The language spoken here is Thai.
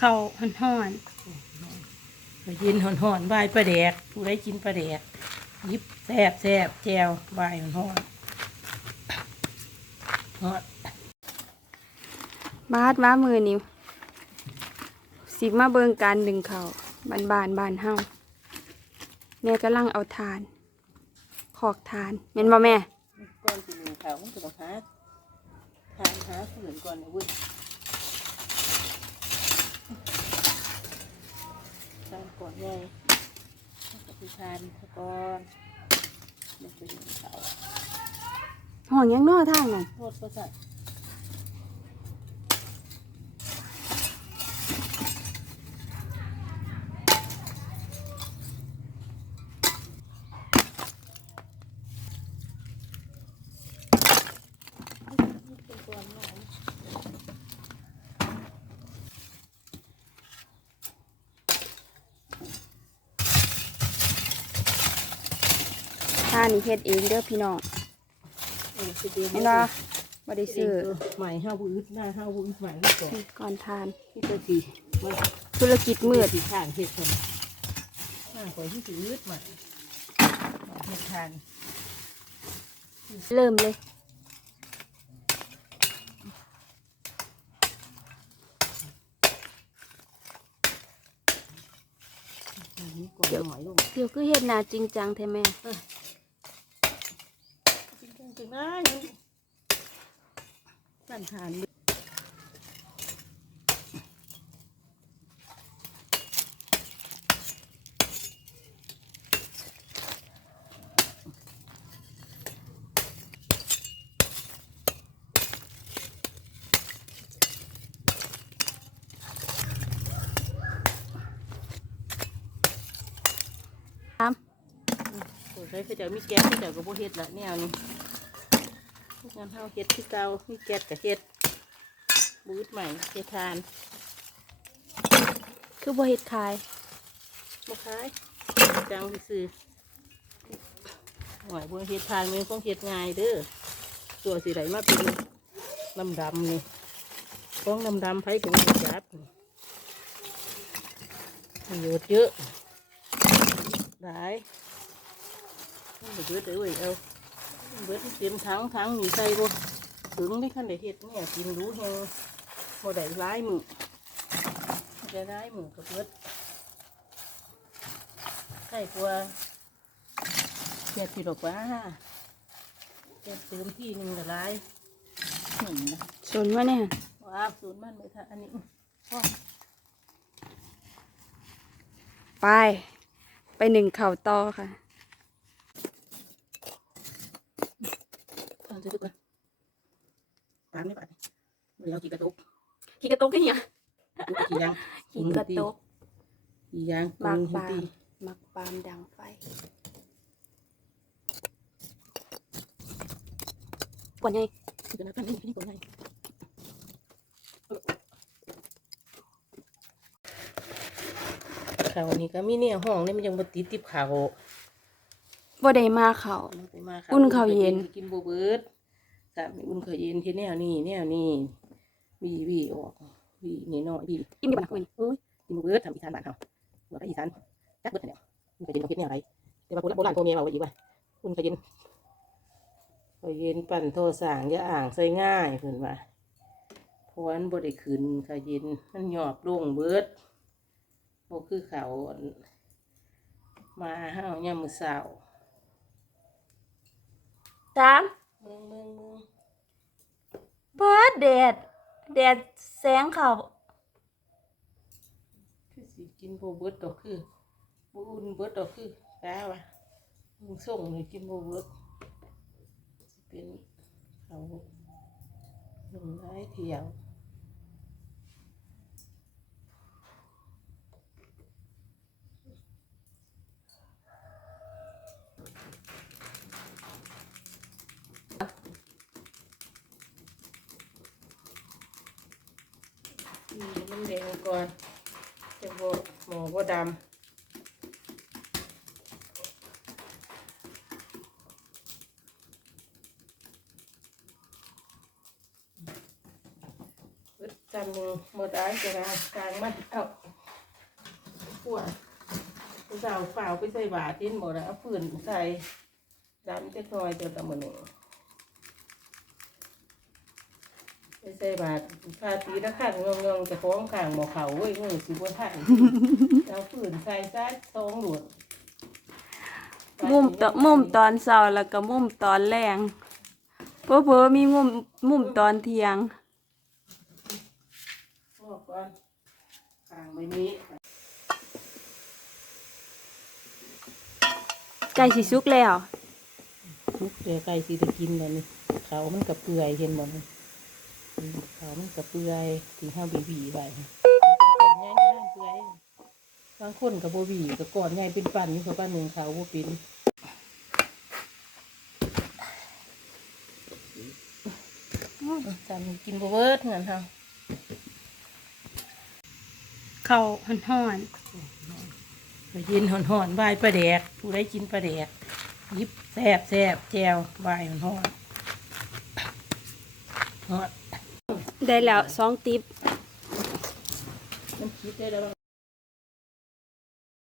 ข้าวห่อนไปยินหอนหอนๆบายปลาแดก ผู้ได้กินปลาแดกหยิบแซ่บแซ่บแจวบายหอนหอนหอนๆบาดว่ามือนิ้วสิมาเบิงการดึงเขาวบานบานๆบานเฮาแม่กำลังเอาทาน ขอกทานเห็นบ่แม่ก่อนสิหนึ่งเขามันก็ต้องหาทานหาฝืนก่อนนะเว้ย ทานก่อนไงแล้วก็ไปทานเขาก่อนมันเป็นเขาห้องยังนอทางนั่นโทษประสาท ทานนี่เฮ็ดเองเด้อพี่น้องเออสิเดียวเห็นบ่บ่ได้ซื้อใหม่ห้าวุ้นหน้าห้าวุ้นใหม่นี่ก่อนก่อนทานที่ตัวสีว่าธุรกิจมืดสีทานเห็ดคนหน้าก่อนที่สีอืดใหม่เห็ดทาน เริ่มเลยอันนี้ก่อนหน่อยลงเดี๋ยวคือเฮ็ดหนาจริงจังแท้แม่ จริงจังนะยังสั่นทานอยู่ครับโอ้ยเขาจะมีแก๊สเขาจะก็บ่เฮ็ดละแนวนี้ งานเฮาเฮ็ดที่เก่ามีแก๊สกับเฮ็ดบูดใหม่เฮ็ดทานคือบ่เฮ็ดขายบ่ขายจังซื่อๆหน่อยบ่เฮ็ดทานมันคงเฮ็ดง่ายเด้อตัวสิได้มาเป็นน้ำดำนี่ฟองน้ำดำไผก็บ่รู้จับนี่ประโยชน์เยอะหลายมันบ่เบิดเลยเว้ยเอา เบิดเต็มถังถังมีใส่บ่ถึงไม่คันได้เฮ็ดเนี่ยกินรู้แฮงบ่ได้หลายมื้อได้หลายมื้อก็เบิดใช่ตัวเจ็ดสิบกว่าเจ็ดเติมที่หนึ่งละลายหนึ่งนะสนว่าเนี่ยว้าวศูนย์มันไม่ทันอันนี้พ่อไป ไปหนึ่งเข่าต่อค่ะ ตอนจะดูกันตามได้ปะเดี๋ยวกี่กระตุกขี่กระตุกก็ยังกระตุกกี่ยางขี่กระตุกกี่ยางมากตีปาตีมมักปามดังไฟปวดไงคือกันนะกันนี่นี่ก่อนไงเขานี่ก็มีเนี่ยห้องนี่มันยังบติดติบเขาบ่ได้มาเขามันไปมาค่ะอุ่นข้าวเย็นกินโบเบิร์ด สามอุ่นข้าวเย็นที่แนวนี้แนวนี้วีวีออกวีนี่น้อยวีกินดีกว่านะคุณโอ้ยกินโบเบิร์ดทำอีสานบ้านเฮาหัวไปอีสานจักเบิร์ดเนี่ยอุ่นข้าวเย็นต้องคิดแนวไรแต่ว่าโบราณโบราณตัวเมียเอาไว้อีกว่าอุ่นข้าวเย็นข้าวเย็นปั่นโทสางอย่าอ่างใส่ง่ายเพิ่นว่าเพราะว่ามันบ่ได้ขึ้นข้าวเย็นมันหยอบลงเบิร์ดบ่คือเขาอันมาเฮายามมื้อเช้าสามเมืองเมือง เมือแดด แดดแสงเขาคือสิกินโบเบิดดอกคือโบอุ่นเบิดดอกคือกาวะมึงส่งเลยกินโบเบิร์ตเป็นเขาหนึ่งไร้เที่ยว นี่มันแดงก่อนจะโบหมอโบดำเบิดจำหนึ่งหมดได้จะได้กลางมันเอาปวดผู้สาวเปล่าไปใส่บาตรทิ้นหมดแล้วเอาฝืนใส่ดำจะคอยจนตะมันหนึ่ง ไปใส่บาตรพาตีตะขันงงงๆจะฟ้องข่างหมอเขาเว้ยมือสิบวันท่านเอาฝืนใส่ซะสองหลวดมุมตอมุมตอนเช้าแล้วก็มุมตอนแรงเพอเพอๆมีมุมมุมตอนเที่ยงบอกก่อนข่างไม่มีไก่สิสุกแล้วทุกเดี๋ยวไก่สิจะกินแล้วนี่เขามันกับเปื่อยเห็นบ่นี่อืม เขามันกับเปื่อยที่ห้าบีบีไว้ก่อนใหญ่ก็นั่งเปื่อยบางคนกับโบบีกับก่อนใหญ่เป็นปั่นนี่เขาปั้นหนึ่งเขาโบเป็นจำกินโบเวิร์ดเงินเฮาเข้าวห่อนไปกินหอนหอนๆใบายปลาแดกผู้ได้กินปลาแดกหยิบแซบแซบแจวใบายหอนหอนหอนๆ ได้แล้วสองติ๊บน้ำคิดได้แล้ว